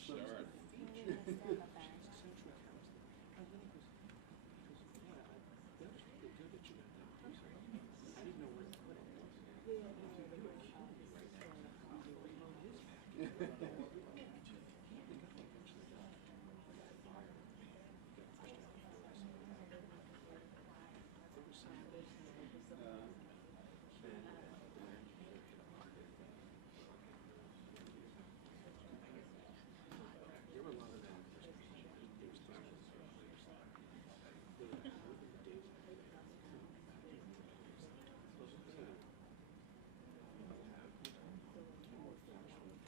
start.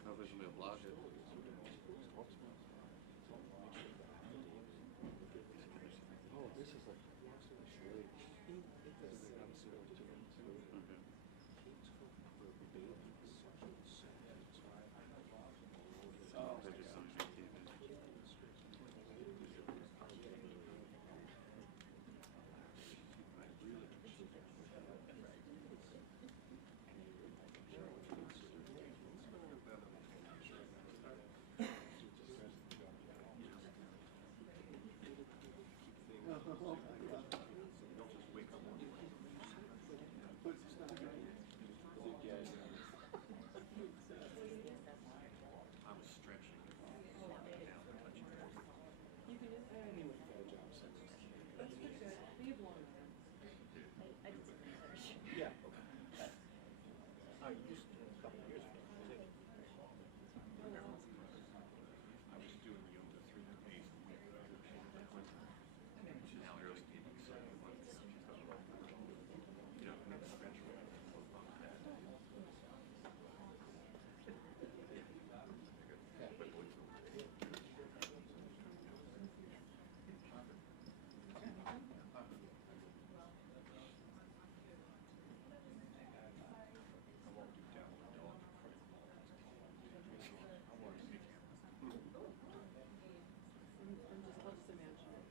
Hopefully somebody will block it. Oh, this is like Oh, they're just on TV. oh my God. I was stretching. You can just. That's for good. We have long arms. I did some research. Yeah. Oh, you just a couple of years ago. I was doing yoga 3 days a week. Now early evenings, so you know, never stretch I'll just imagine it.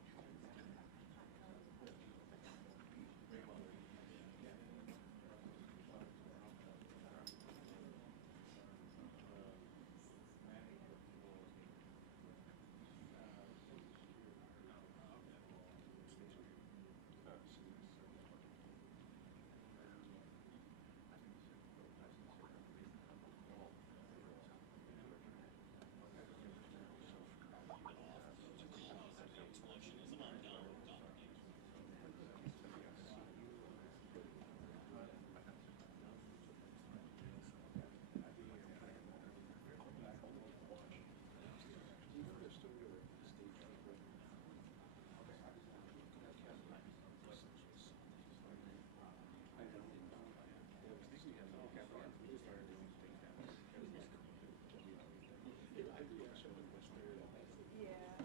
Yeah.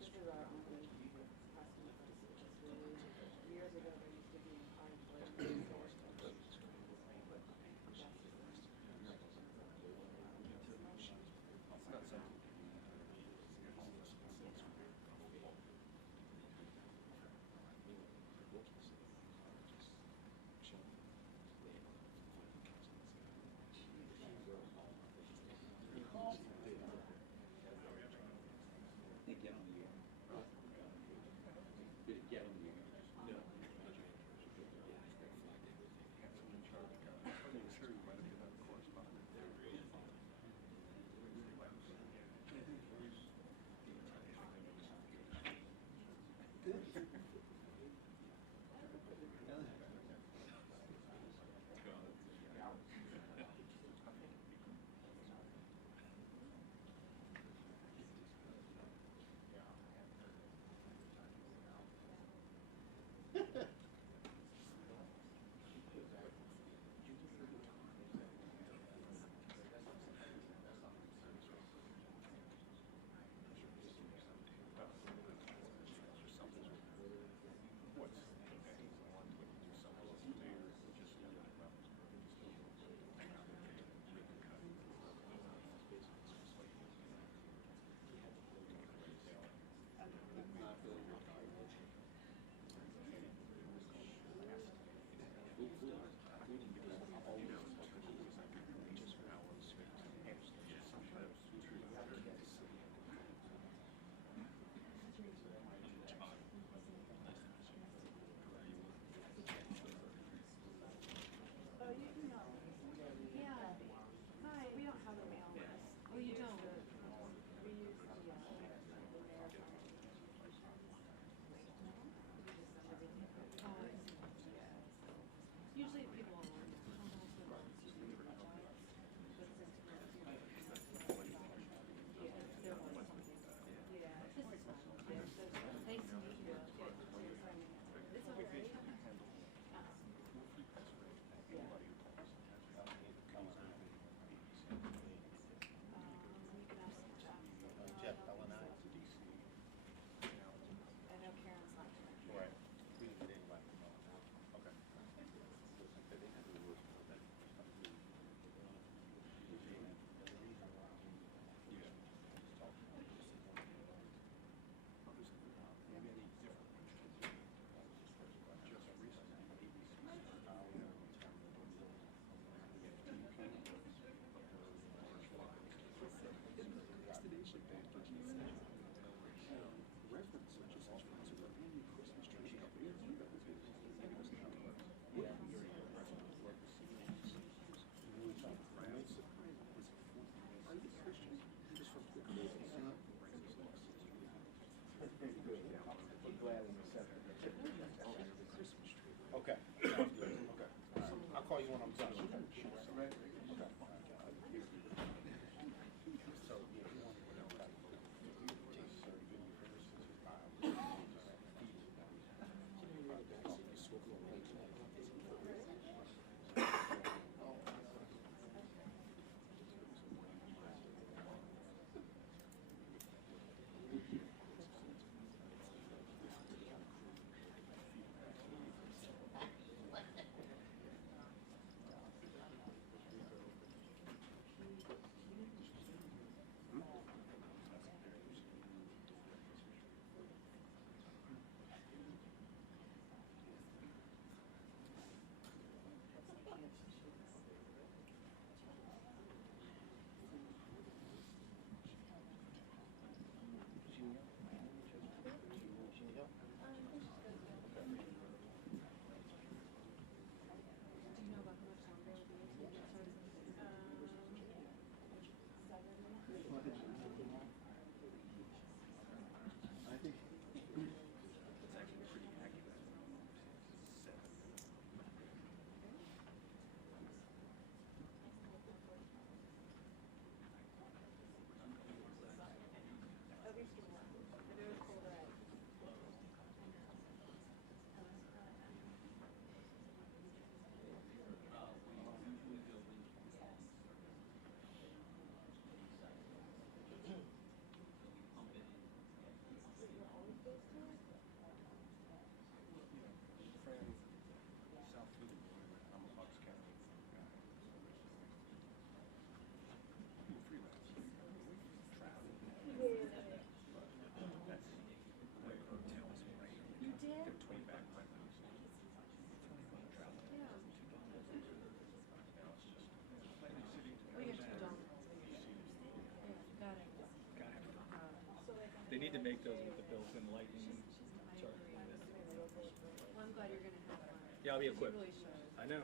This is our only customer base, which is really, years ago, there used to be unemployment. It's not something. Get on the air. Did it get on the air? No. I'm sure you might have been a correspondent there. Good. need to make those with the built-in lighting. Sorry. Well, I'm glad you're gonna have one. Yeah, I'll be You equipped. really should. I know.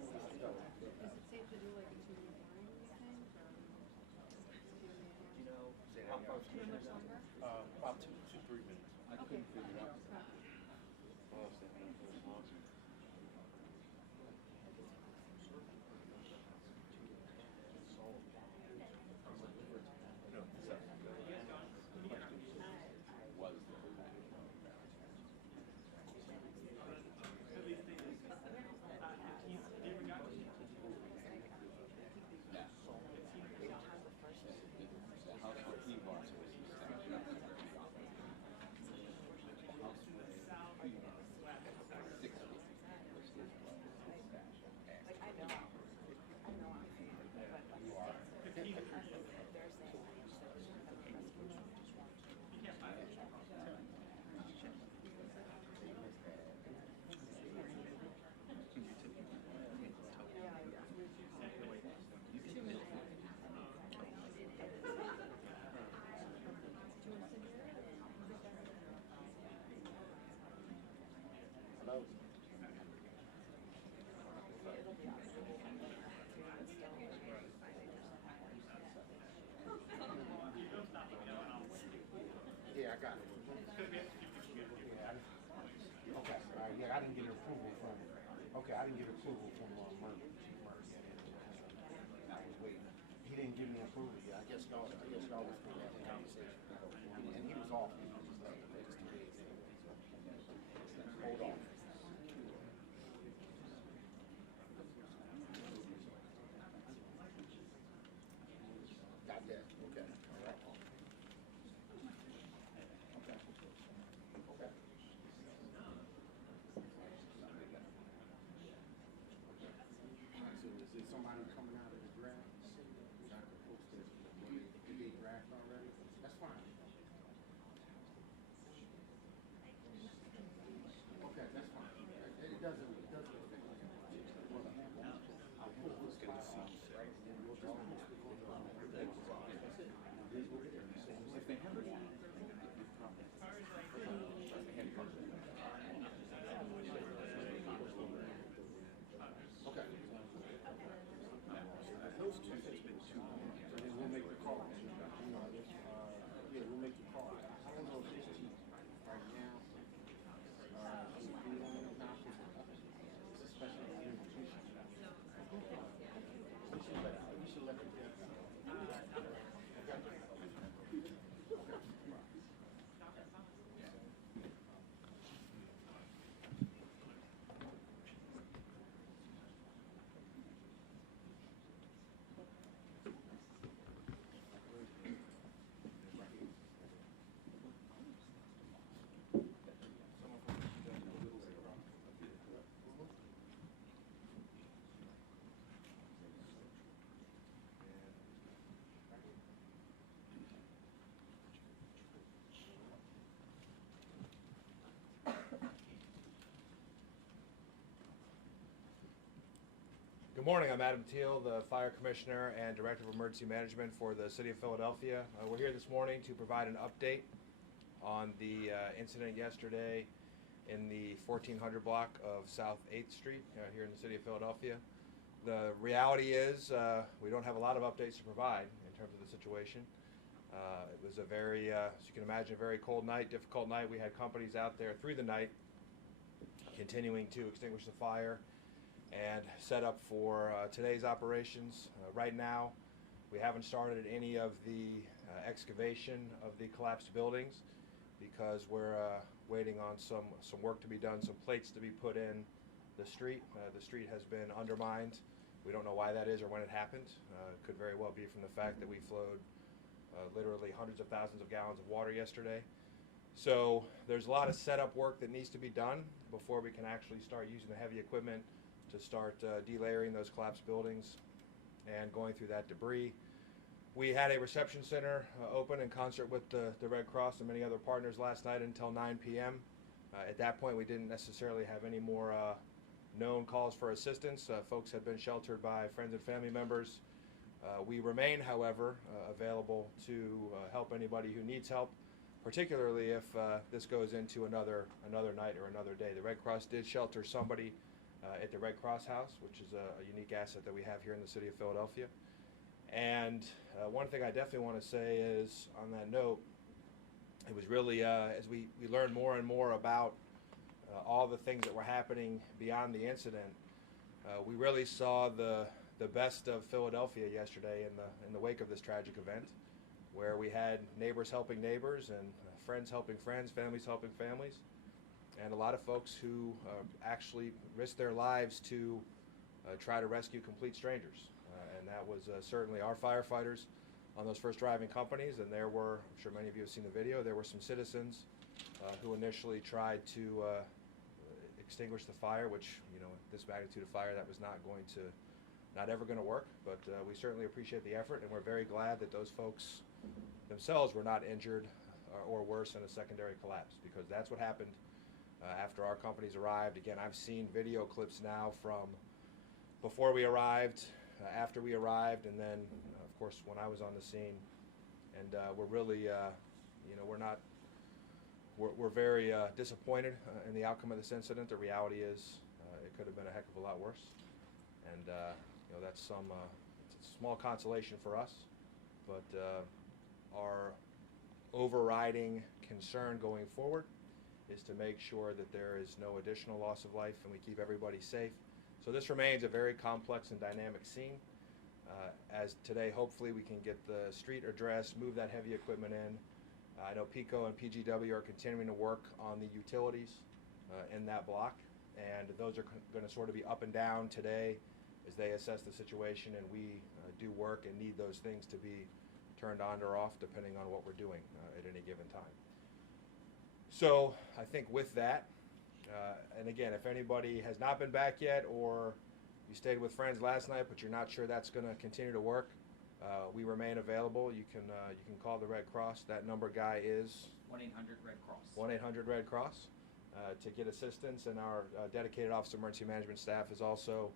it safe to do like a 2-minute warning, do you think, or? Do you know how far it's How much longer? About 2-3 minutes. I couldn't figure it out. No, Yeah, I got it. Yeah, okay, all right, yeah, I didn't get approval from, okay, I didn't get approval from Murray yet. I was waiting. He didn't give me approval yet. I guess y'all was having a conversation. And he was off. He was just like, hold on. Got that, okay, all right. Okay. Okay. So is there somebody coming out of the draft? I can post it. Did they draft already? That's fine. Okay, that's fine. It doesn't affect me. I'll put this file out, right? And then we'll just post it on the if they have any problems. Okay. Those two has been too long. So then we'll make the call. Yeah, we'll make the call. I don't know if it's cheap right now. It's a special invitation. We should let them get that. Good morning, I'm Adam Thiel, the Fire Commissioner and Director of Emergency Management for the City of Philadelphia. We're here this morning to provide an update on the incident yesterday in the 1400 block of South 8th Street here in the City of Philadelphia. The reality is we don't have a lot of updates to provide in terms of the situation. It was a very, as you can imagine, a very cold night, difficult night. We had companies out there through the night continuing to extinguish the fire and set up for today's operations. Right now, we haven't started any of the excavation of the collapsed buildings because we're waiting on some work to be done, some plates to be put in the street. The street has been undermined. We don't know why that is or when it happened. It could very well be from the fact that we flowed literally hundreds of thousands of gallons of water yesterday. So there's a lot of setup work that needs to be done before we can actually start using the heavy equipment to start delayering those collapsed buildings and going through that debris. We had a reception center open in concert with the Red Cross and many other partners last night until 9 p.m. At that point, we didn't necessarily have any more known calls for assistance. Folks had been sheltered by friends and family members. We remain, however, available to help anybody who needs help, particularly if this goes into another night or another day. The Red Cross did shelter somebody at the Red Cross House, which is a unique asset that we have here in the city of Philadelphia. And one thing I definitely want to say is, on that note, it was really, as we learned more and more about all the things that were happening beyond the incident, we really saw the best of Philadelphia yesterday in the wake of this tragic event, where we had neighbors helping neighbors and friends helping friends, families helping families, and a lot of folks who actually risked their lives to try to rescue complete strangers. And that was certainly our firefighters on those first arriving companies, and there were, I'm sure many of you have seen the video, there were some citizens who initially tried to extinguish the fire, which, you know, this magnitude of fire, that was not ever going to work, but we certainly appreciate the effort, and we're very glad that those folks themselves were not injured or worse in a secondary collapse, because that's what happened after our companies arrived. Again, I've seen video clips now from before we arrived, after we arrived, and then of course when I was on the scene. And we're really, you know, we're very disappointed in the outcome of this incident. The reality is it could have been a heck of a lot worse, and you know, that's it's a small consolation for us, but our overriding concern going forward is to make sure that there is no additional loss of life and we keep everybody safe. So this remains a very complex and dynamic scene. As today, hopefully we can get the street addressed, move that heavy equipment in. I know PICO and PGW are continuing to work on the utilities in that block, and those are going to sort of be up and down today as they assess the situation, and we do work and need those things to be turned on or off depending on what we're doing at any given time. So I think with that, and again, if anybody has not been back yet, or you stayed with friends last night but you're not sure that's going to continue to work, we remain available. You can call the Red Cross. That number, Guy, is 1-800-RED-CROSS. 1-800-RED-CROSS to get assistance, and our dedicated Office of Emergency Management staff is also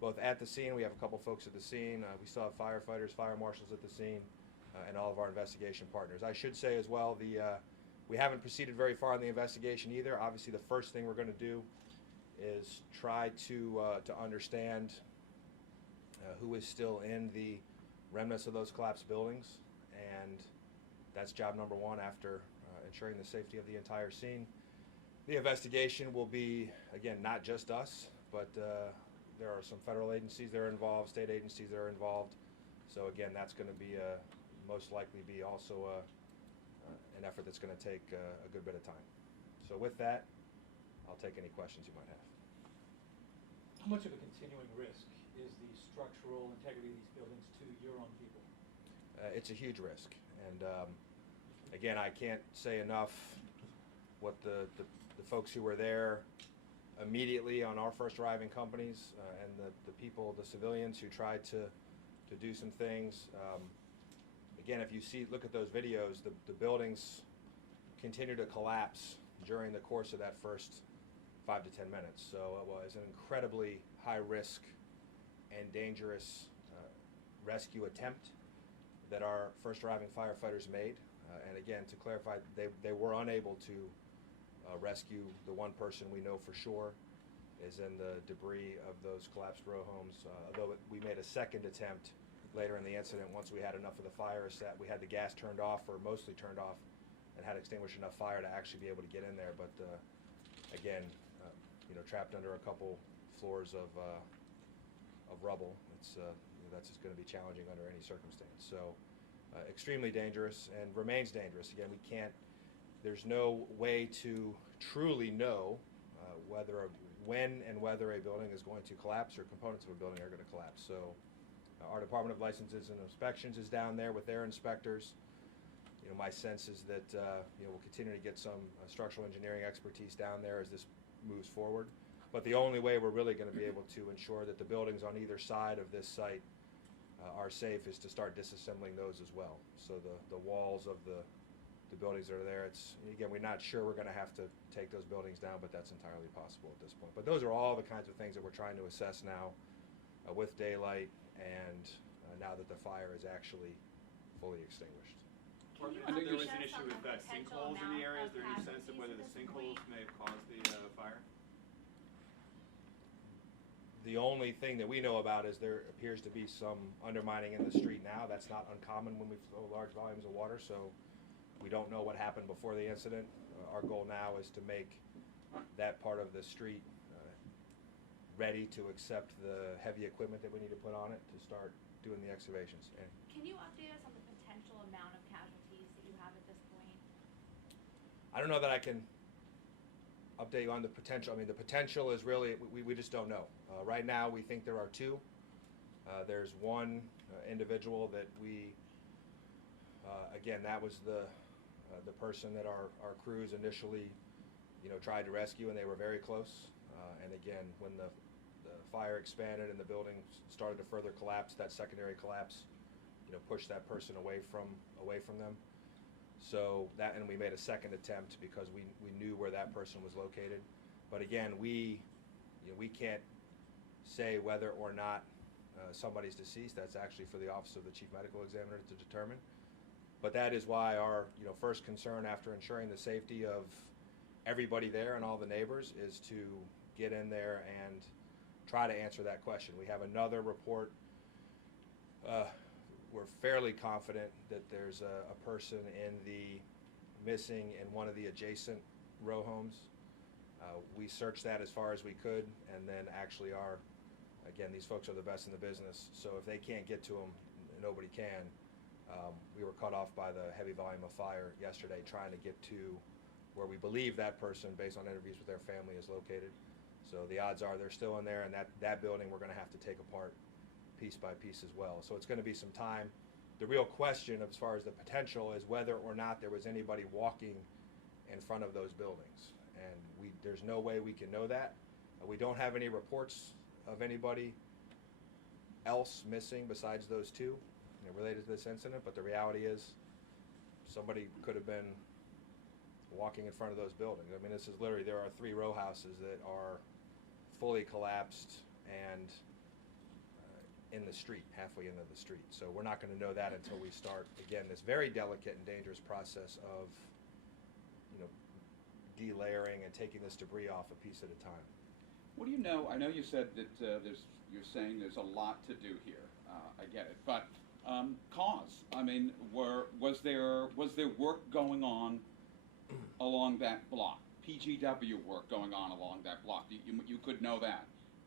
both at the scene. We have a couple folks at the scene. We still have firefighters, fire marshals at the scene, and all of our investigation partners. I should say as well, we haven't proceeded very far in the investigation either. Obviously, the first thing we're going to do is try to understand who is still in the remnants of those collapsed buildings, and that's job number one after ensuring the safety of the entire scene. The investigation will be, again, not just us, but there are some federal agencies that are involved, state agencies that are involved. So again, that's going to be most likely be also an effort that's going to take a good bit of time. So with that, I'll take any questions you might have. How much of a continuing risk is the structural integrity of these buildings to your own people? It's a huge risk, and again, I can't say enough what the folks who were there immediately on our first arriving companies and the people, the civilians who tried to do some things. Again, if you look at those videos, the buildings continue to collapse during the course of that first 5 to 10 minutes. So it was an incredibly high risk and dangerous rescue attempt that our first arriving firefighters made. And again, to clarify, they were unable to rescue the one person we know for sure is in the debris of those collapsed row homes. Although we made a second attempt later in the incident, once we had enough of the fire set, we had the gas turned off, or mostly turned off, and had extinguished enough fire to actually be able to get in there. But again, you know, trapped under a couple floors of rubble, it's that's just going to be challenging under any circumstance. So extremely dangerous, and remains dangerous. Again, we can't. There's no way to truly know when and whether a building is going to collapse or components of a building are going to collapse. So our Department of Licenses and Inspections is down there with their inspectors. You know, my sense is that you know, we'll continue to get some structural engineering expertise down there as this moves forward. But the only way we're really going to be able to ensure that the buildings on either side of this site are safe is to start disassembling those as well. So the walls of the buildings that are there, again, we're not sure we're going to have to take those buildings down, but that's entirely possible at this point. But those are all the kinds of things that we're trying to assess now with daylight, and now that the fire is actually fully extinguished. I think there was an issue with sinkholes in the area. Is there any sense of whether the sinkholes may have caused the fire? The only thing that we know about is there appears to be some undermining in the street now. That's not uncommon when we flow large volumes of water, so we don't know what happened before the incident. Our goal now is to make that part of the street ready to accept the heavy equipment that we need to put on it to start doing the excavations. And Can you update us on the potential amount of casualties that you have at this point? I don't know that I can update you on the potential. I mean, the potential is really, we just don't know. Right now, we think there are two. There's one individual that we, again, that was the person that our crews initially, tried to rescue, and they were very close. And again, when the fire expanded and the building started to further collapse, that secondary collapse, pushed that person away from them. So that, and we made a second attempt because we knew where that person was located. But again, we can't say whether or not somebody's deceased. That's actually for the Office of the Chief Medical Examiner to determine. But that is why our first concern, after ensuring the safety of everybody there and all the neighbors, is to get in there and try to answer that question. We have another report. We're fairly confident that there's a person missing in one of the adjacent row homes. We searched that as far as we could, and then actually again, these folks are the best in the business, so if they can't get to them, nobody can. We were cut off by the heavy volume of fire yesterday trying to get to where we believe that person, based on interviews with their family, is located. So the odds are they're still in there, and that building we're going to have to take apart piece by piece as well. So it's going to be some time. The real question as far as the potential is whether or not there was anybody walking in front of those buildings. And there's no way we can know that. We don't have any reports of anybody else missing besides those two related to this incident, but the reality is somebody could have been walking in front of those buildings. I mean, this is literally, there are 3 row houses that are fully collapsed and in the street, halfway into the street. So we're not going to know that until we start, again, this very delicate and dangerous process of, delayering and taking this debris off a piece at a time. What do you know? I know you said that you're saying there's a lot to do here. I get it, but cause. I mean, was there work going on along that block? PGW work going on along that block? You could know that.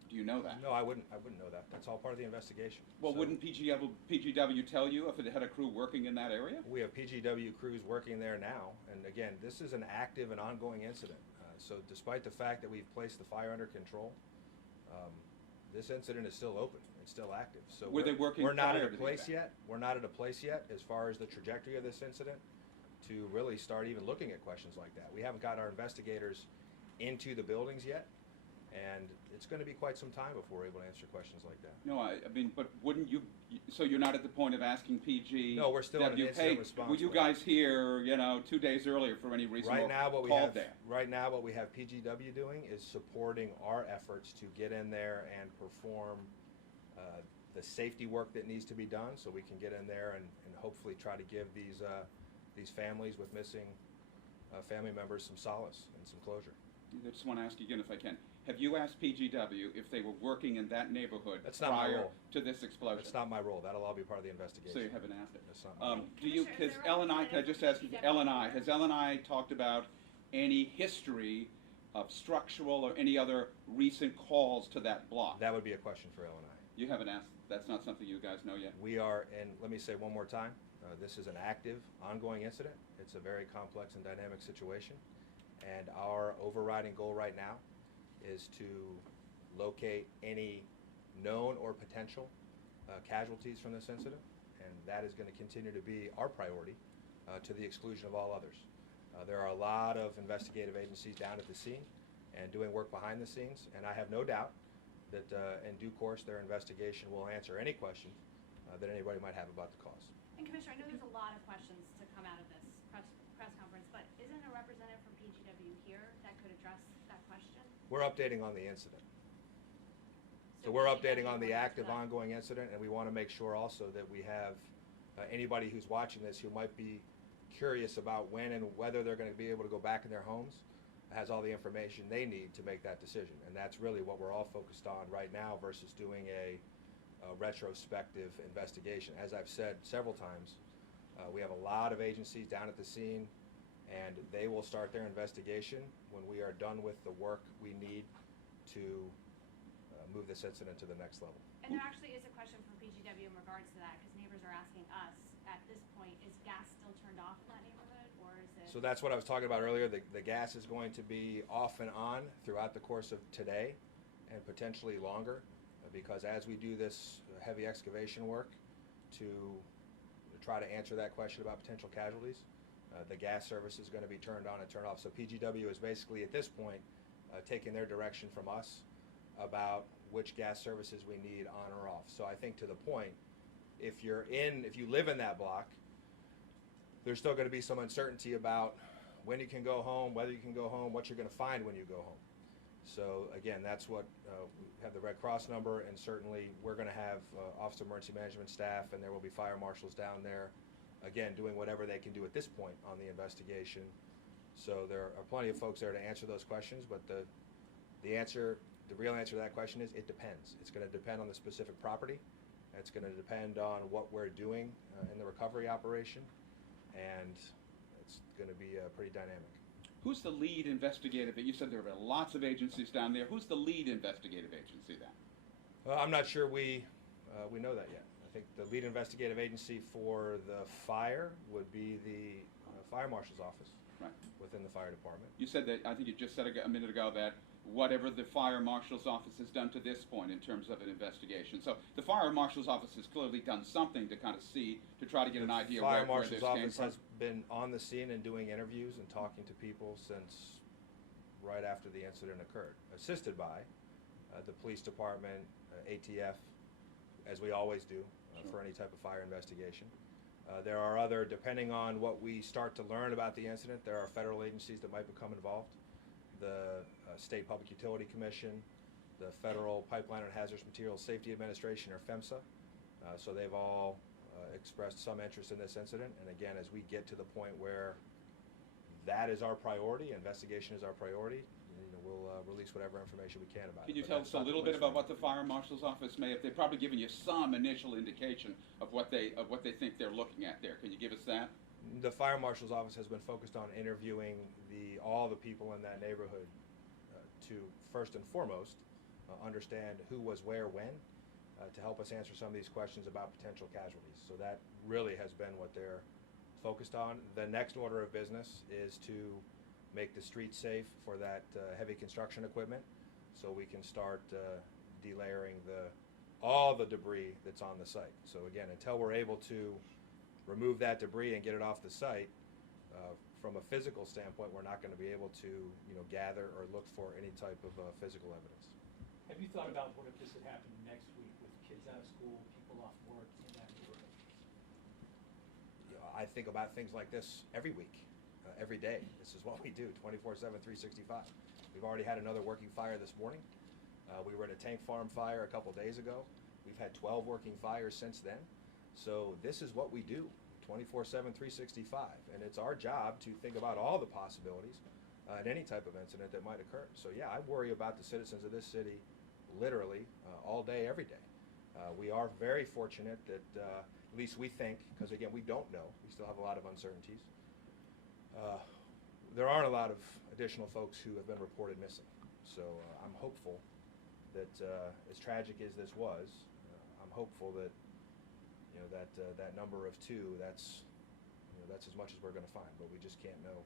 Do you know that? No, I wouldn't know that. That's all part of the investigation. Well, So wouldn't PGW tell you if it had a crew working in that area? we have PGW crews working there now, and again, this is an active and ongoing incident. So despite the fact that we've placed the fire under control, this incident is still open. It's still active. So Were they working we're not at prior a to the place event? yet. We're not at a place yet as far as the trajectory of this incident to really start even looking at questions like that. We haven't got our investigators into the buildings yet, and it's going to be quite some time before we're able to answer questions like that. No, I mean, but wouldn't you? So you're not at the point of asking PG? No, we're still in an incident hey, response were you mode. guys here, 2 days earlier for any reason? Right now, what we called have there? right now, what we have PGW doing is supporting our efforts to get in there and perform the safety work that needs to be done, so we can get in there and hopefully try to give these families with missing family members some solace and some closure. I just want to ask you again, if I can. Have you asked PGW if they were working in that neighborhood That's not my prior role. to this explosion? That's not my role. That'll all be part of the investigation. So you haven't asked it. That's not my role. Do you? Commissioner, Has is there a L&I? Can I just ask you? PGW? L&I. Has L&I talked about any history of structural or any other recent calls to that block? That would be a question for L&I. You haven't asked. That's not something you guys know yet. We are, and let me say one more time, this is an active, ongoing incident. It's a very complex and dynamic situation, and our overriding goal right now is to locate any known or potential casualties from this incident, and that is going to continue to be our priority to the exclusion of all others. There are a lot of investigative agencies down at the scene and doing work behind the scenes, and I have no doubt that in due course their investigation will answer any question that anybody might have about the cause. And Commissioner, I know there's a lot of questions to come out of this press conference, but isn't a representative from PGW here that could address that question? We're updating on the incident. So So we're PGW updating on the will active, answer that. ongoing incident, and we want to make sure also that we have anybody who's watching this who might be curious about when and whether they're going to be able to go back in their homes, has all the information they need to make that decision. And that's really what we're all focused on right now versus doing a retrospective investigation. As I've said several times, we have a lot of agencies down at the scene, and they will start their investigation when we are done with the work we need to move this incident to the next level. And there actually is a question from PGW in regards to that, because neighbors are asking us, at this point, is gas still turned off in that neighborhood, or is it? So that's what I was talking about earlier. The gas is going to be off and on throughout the course of today and potentially longer, because as we do this heavy excavation work to try to answer that question about potential casualties, the gas service is going to be turned on and turned off. So PGW is basically at this point taking their direction from us about which gas services we need on or off. So I think to the point, if you live in that block, there's still going to be some uncertainty about when you can go home, whether you can go home, what you're going to find when you go home. So again, that's what we have the Red Cross number, and certainly we're going to have Office of Emergency Management staff, and there will be fire marshals down there, again, doing whatever they can do at this point on the investigation. So there are plenty of folks there to answer those questions, but the real answer to that question is it depends. It's going to depend on the specific property. It's going to depend on what we're doing in the recovery operation, and it's going to be pretty dynamic. Who's the lead investigative? You said there were lots of agencies down there. Who's the lead investigative agency then? I'm not sure we know that yet. I think the lead investigative agency for the fire would be the fire marshal's office, right, within the fire department. You said that, I think you just said a minute ago, that whatever the fire marshal's office has done to this point in terms of an investigation. So the fire marshal's office has clearly done something to kind of see, to try to get an idea Fire where marshal's this came office from. has been on the scene and doing interviews and talking to people since right after the incident occurred, assisted by the police department, ATF, as we always do for any type of fire investigation. There are other, depending on what we start to learn about the incident, there are federal agencies that might become involved. The State Public Utility Commission, the Federal Pipeline and Hazardous Materials Safety Administration, or FEMSA. So they've all expressed some interest in this incident. And again, as we get to the point where that is our priority, investigation is our priority, we'll release whatever information we can about it. Can you tell us a little bit about what the fire marshal's office may have? They've probably given you some initial indication of what they think they're looking at there. Can you give us that? The fire marshal's office has been focused on interviewing all the people in that neighborhood to first and foremost understand who was where when, to help us answer some of these questions about potential casualties. So that really has been what they're focused on. The next order of business is to make the street safe for that heavy construction equipment, so we can start delayering all the debris that's on the site. So again, until we're able to remove that debris and get it off the site, from a physical standpoint, we're not going to be able to, gather or look for any type of physical evidence. Have you thought about what if this had happened next week with kids out of school, people off work in that neighborhood? I think about things like this every week, every day. This is what we do, 24/7, 365. We've already had another working fire this morning. We were in a tank farm fire a couple days ago. We've had 12 working fires since then. So this is what we do, 24/7, 365. And it's our job to think about all the possibilities in any type of incident that might occur. So yeah, I worry about the citizens of this city literally all day, every day. We are very fortunate that, at least we think, because again, we don't know. We still have a lot of uncertainties. There aren't a lot of additional folks who have been reported missing. So I'm hopeful that, as tragic as this was, I'm hopeful that that number of 2, that's as much as we're going to find, but we just can't know.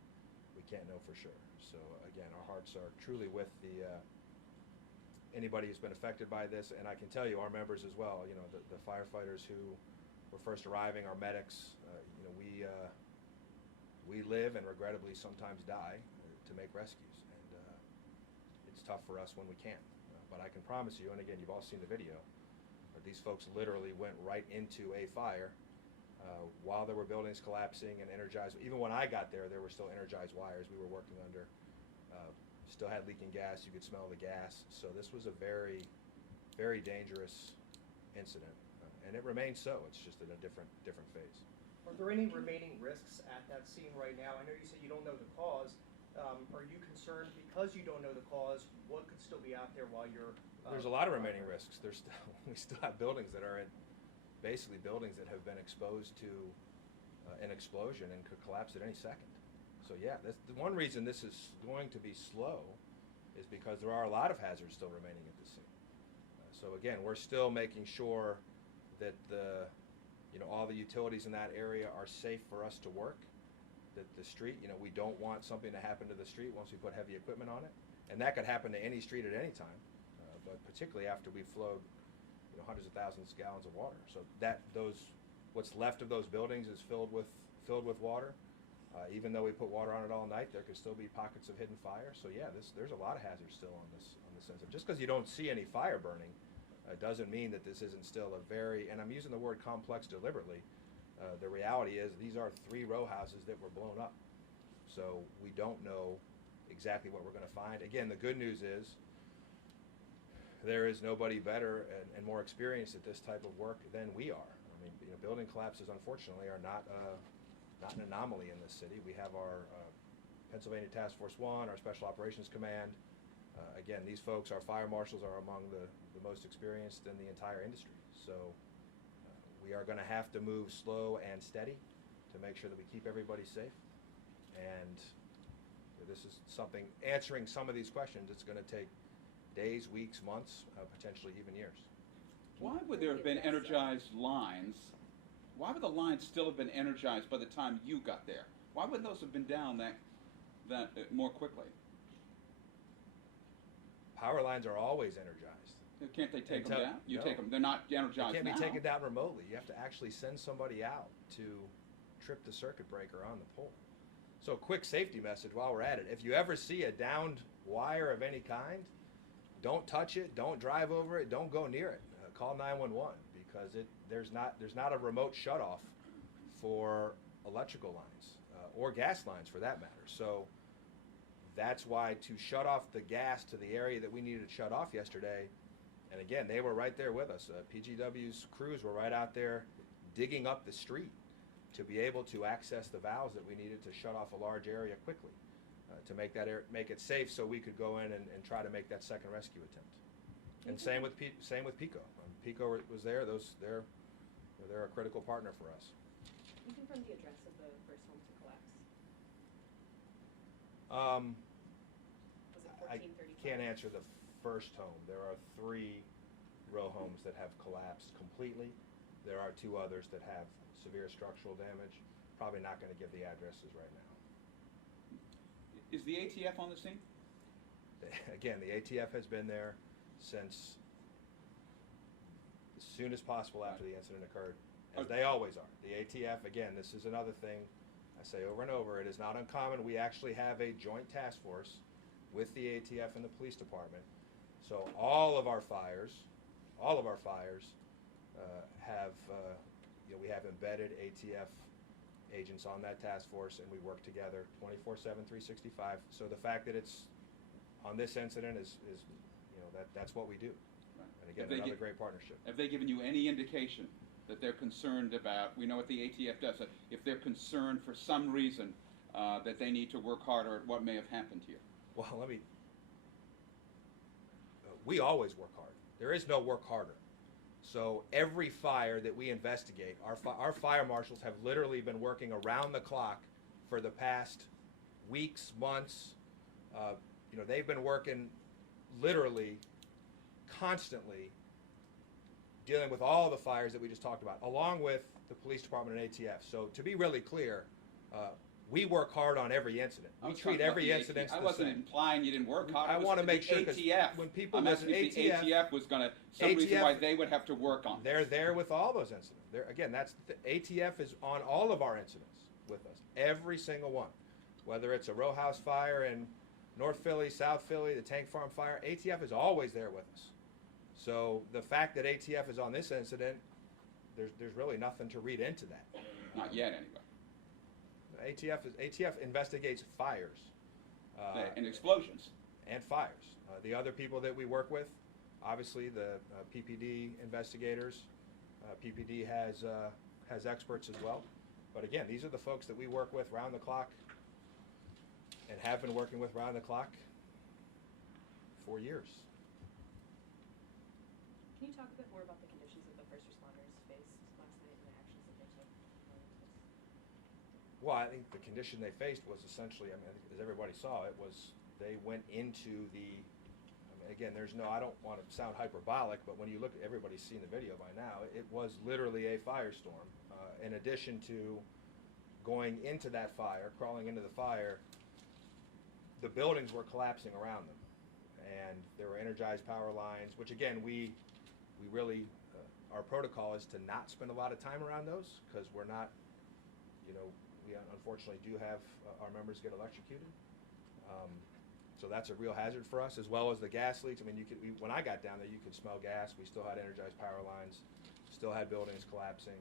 We can't know for sure. So again, our hearts are truly with anybody who's been affected by this, and I can tell you, our members as well. The firefighters who were first arriving, our medics. We live and regrettably sometimes die to make rescues, and it's tough for us when we can't. But I can promise you, and again, you've all seen the video. These folks literally went right into a fire while there were buildings collapsing and energized. Even when I got there were still energized wires we were working under. Still had leaking gas. You could smell the gas. So this was a very, very dangerous incident, and it remains so. It's just in a different phase. Are there any remaining risks at that scene right now? I know you said you don't know the cause. Are you concerned because you don't know the cause, what could still be out there while you're? There's a lot of remaining risks. We still have buildings that are basically buildings that have been exposed to an explosion and could collapse at any second. So yeah, that's the one reason this is going to be slow is because there are a lot of hazards still remaining at the scene. So again, we're still making sure that all the utilities in that area are safe for us to work. That the street, we don't want something to happen to the street once we put heavy equipment on it, and that could happen to any street at any time. But particularly after we flowed hundreds of thousands of gallons of water, so what's left of those buildings is filled with water. Even though we put water on it all night, there could still be pockets of hidden fire. So yeah, there's a lot of hazards still on this incident. Just because you don't see any fire burning doesn't mean that this isn't still a very, and I'm using the word complex deliberately. The reality is these are 3 row houses that were blown up. So we don't know exactly what we're going to find. Again, the good news is there is nobody better and more experienced at this type of work than we are. I mean, building collapses, unfortunately, are not an anomaly in this city. We have our Pennsylvania Task Force 1, our Special Operations Command. Again, these folks, our fire marshals, are among the most experienced in the entire industry. So we are going to have to move slow and steady to make sure that we keep everybody safe. And this is something, answering some of these questions, it's going to take days, weeks, months, potentially even years. Why would there have been energized lines? Why would the lines still have been energized by the time you got there? Why wouldn't those have been down that more quickly? Power lines are always energized. Can't they take them down? You no. take them. They're not energized now. They can't be taken down remotely. You have to actually send somebody out to trip the circuit breaker on the pole. So quick safety message while we're at it. If you ever see a downed wire of any kind, don't touch it, don't drive over it, don't go near it. Call 911 because there's not a remote shutoff for electrical lines or gas lines for that matter. So that's why to shut off the gas to the area that we needed to shut off yesterday, and again, they were right there with us. PGW's crews were right out there digging up the street to be able to access the valves that we needed to shut off a large area quickly to make make it safe so we could go in and try to make that second rescue attempt. And same with PECO. PECO was there. They're a critical partner for us. Can you confirm the address of the first home to collapse? Was it I 1435? can't answer the first home. There are 3 row homes that have collapsed completely. There are 2 others that have severe structural damage. Probably not going to give the addresses right now. Is the ATF on the scene? Again, the ATF has been there since as soon as possible after the incident occurred, as they always are. The ATF, again, this is another thing I say over and over, it is not uncommon. We actually have a joint task force with the ATF and the police department. So all of our fires have, we have embedded ATF agents on that task force, and we work together 24/7, 365. So the fact that it's on this incident is that's what we do. Right. And again, another great partnership. Have they given you any indication that they're concerned about, we know what the ATF does, if they're concerned for some reason that they need to work harder at what may have happened here? Well, we always work hard. There is no work harder. So every fire that we investigate, our fire marshals have literally been working around the clock for the past weeks, months. They've been working literally constantly dealing with all the fires that we just talked about, along with the police department and ATF. So to be really clear, we work hard on every incident. We treat every incident the same. I wasn't implying you didn't work hard. I want to make sure, because ATF. when people I'm asking if the ATF was going to, some reason why they would have to work on They're this. there with all those incidents. Again, ATF is on all of our incidents with us, every single one. Whether it's a row house fire in North Philly, South Philly, the tank farm fire, ATF is always there with us. So the fact that ATF is on this incident, there's really nothing to read into that. Not yet, anyway. ATF investigates fires. And explosions. And fires. The other people that we work with, obviously the PPD investigators. PPD has experts as well. But again, these are the folks that we work with round the clock, and have been working with round the clock for years. Can you talk a bit more about the conditions that the first responders faced last night and the actions that they took? Well, I think the condition they faced was essentially, I mean, as everybody saw, it was they went into the, I mean, again, there's no, I don't want to sound hyperbolic, but when you look at, everybody's seen the video by now, it was literally a firestorm. In addition to going into that fire, crawling into the fire, the buildings were collapsing around them. And there were energized power lines, which again, we really, our protocol is to not spend a lot of time around those, because we're not, you know, we unfortunately do have our members get electrocuted. So that's a real hazard for us, as well as the gas leaks. I mean, when I got down there, you could smell gas. We still had energized power lines, still had buildings collapsing,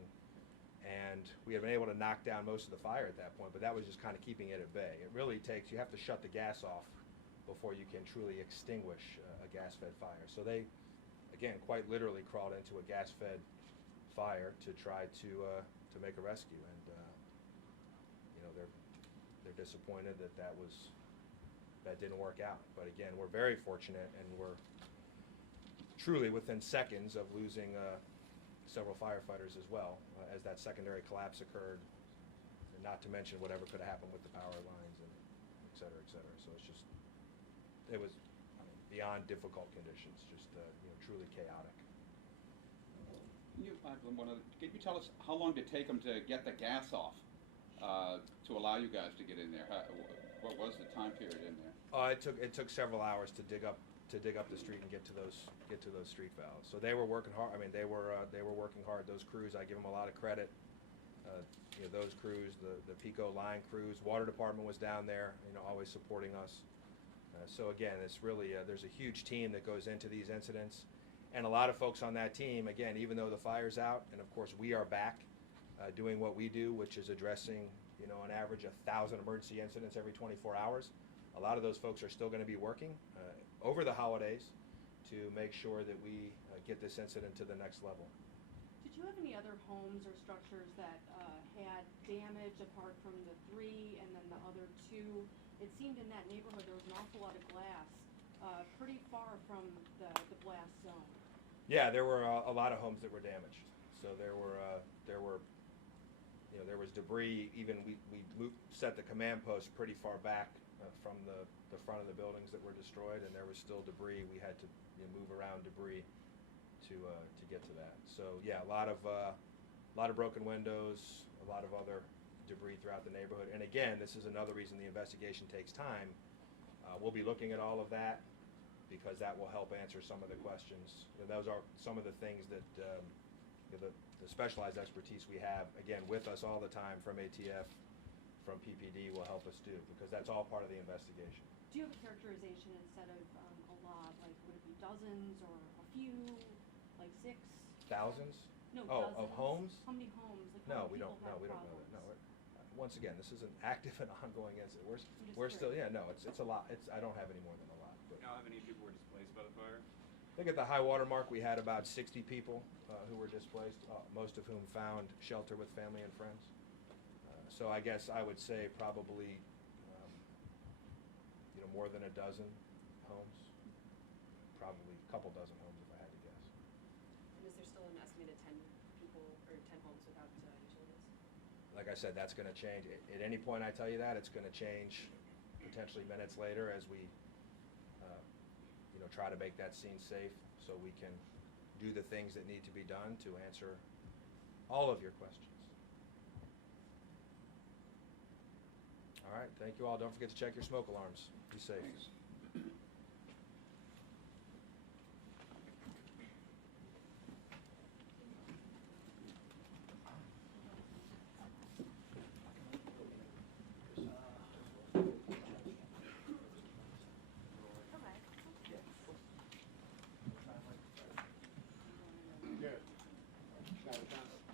and we had been able to knock down most of the fire at that point, but that was just kind of keeping it at bay. It really takes, you have to shut the gas off before you can truly extinguish a gas-fed fire. So they, again, quite literally crawled into a gas-fed fire to try to make a rescue, and you know, they're disappointed that that didn't work out. But again, we're very fortunate, and we're truly within seconds of losing several firefighters as well, as that secondary collapse occurred, and not to mention whatever could have happened with the power lines and et cetera, et cetera. So it's just, it was, I mean, beyond difficult conditions, just you know, truly chaotic. Can you tell us how long did it take them to get the gas off to allow you guys to get in there? What was the time period in there? It took several hours to dig up the street and get to those street valves. So they were working hard. I mean, they were working hard. Those crews, I give them a lot of credit. You know, those crews, the Pico line crews, water department was down there, you know, always supporting us. So again, it's really there's a huge team that goes into these incidents, and a lot of folks on that team. Again, even though the fire's out, and of course we are back doing what we do, which is addressing, you know, on average 1,000 emergency incidents every 24 hours. A lot of those folks are still going to be working over the holidays to make sure that we get this incident to the next level. Did you have any other homes or structures that had damage apart from the 3 and then the other 2? It seemed in that neighborhood there was an awful lot of glass pretty far from the blast zone. Yeah, there were a lot of homes that were damaged. So there were you know, there was debris. Even we set the command post pretty far back from the front of the buildings that were destroyed, and there was still debris. We had to, you know, move around debris to get to that. So yeah, a lot of broken windows, a lot of other debris throughout the neighborhood. And again, this is another reason the investigation takes time. We'll be looking at all of that, because that will help answer some of the questions. And those are some of the things that the specialized expertise we have, again, with us all the time from ATF, from PPD, will help us do, because that's all part of the investigation. Do you have a characterization instead of a lot? Like, would it be dozens or a few, like 6? Thousands? No, Oh, dozens. of homes? How many homes? Like, No, how we many don't. people No, have we don't know that. No, problems? once again, this is an active and ongoing incident. just We're still, curious. yeah, no, it's a lot. I don't have any more than a lot. But Now, how many people were displaced by the fire? I think at the high water mark we had about 60 people who were displaced, most of whom found shelter with family and friends. So I guess I would say probably, you know, more than a dozen homes, probably a couple dozen homes if I had to guess. And is there still an estimated 10 people or 10 homes without utilities? Like I said, that's going to change. At any point I tell you that, it's going to change potentially minutes later as we you know, try to make that scene safe so we can do the things that need to be done to answer all of your questions. All right, thank you all. Don't forget to check your smoke alarms. Be safe. Thanks.